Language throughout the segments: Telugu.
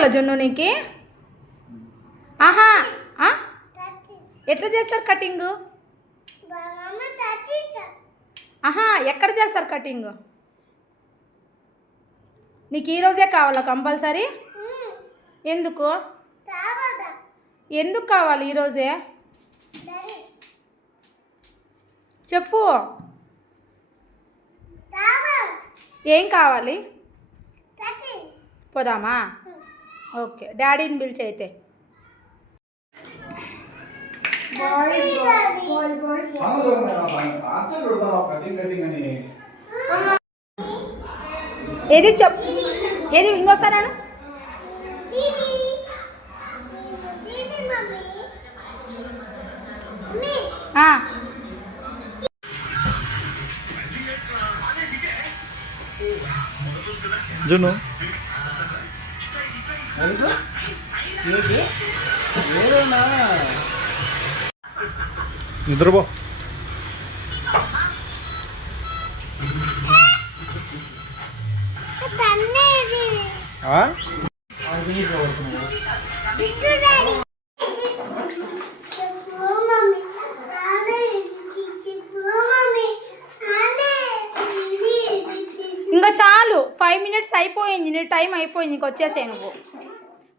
కావాలా జున్ను నీకు? ఆహా, ఎట్లా చేస్తారు కటింగ్? ఆహా, ఎక్కడ చేస్తారు కటింగ్? నీకు ఈరోజే కావాలా కంపల్సరీ? ఎందుకు ఎందుకు కావాలి ఈరోజే చెప్పు. ఏం కావాలి? పోదామా? ఓకే, డాడీని పిలిచి అయితే. ఏది చెప్పు, ఏది ఇంకోసారాను? జున్ను నిద్రపో. ఇంకా చాలు, 5 minutes అయిపోయింది, నీ టైం అయిపోయింది, ఇంక వచ్చేసే నువ్వు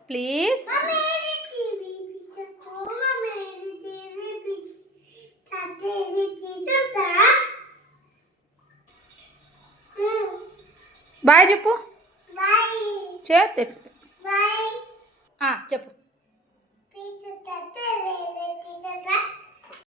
ప్లీజ్. బాయ్ చెప్పు. చెప్పు.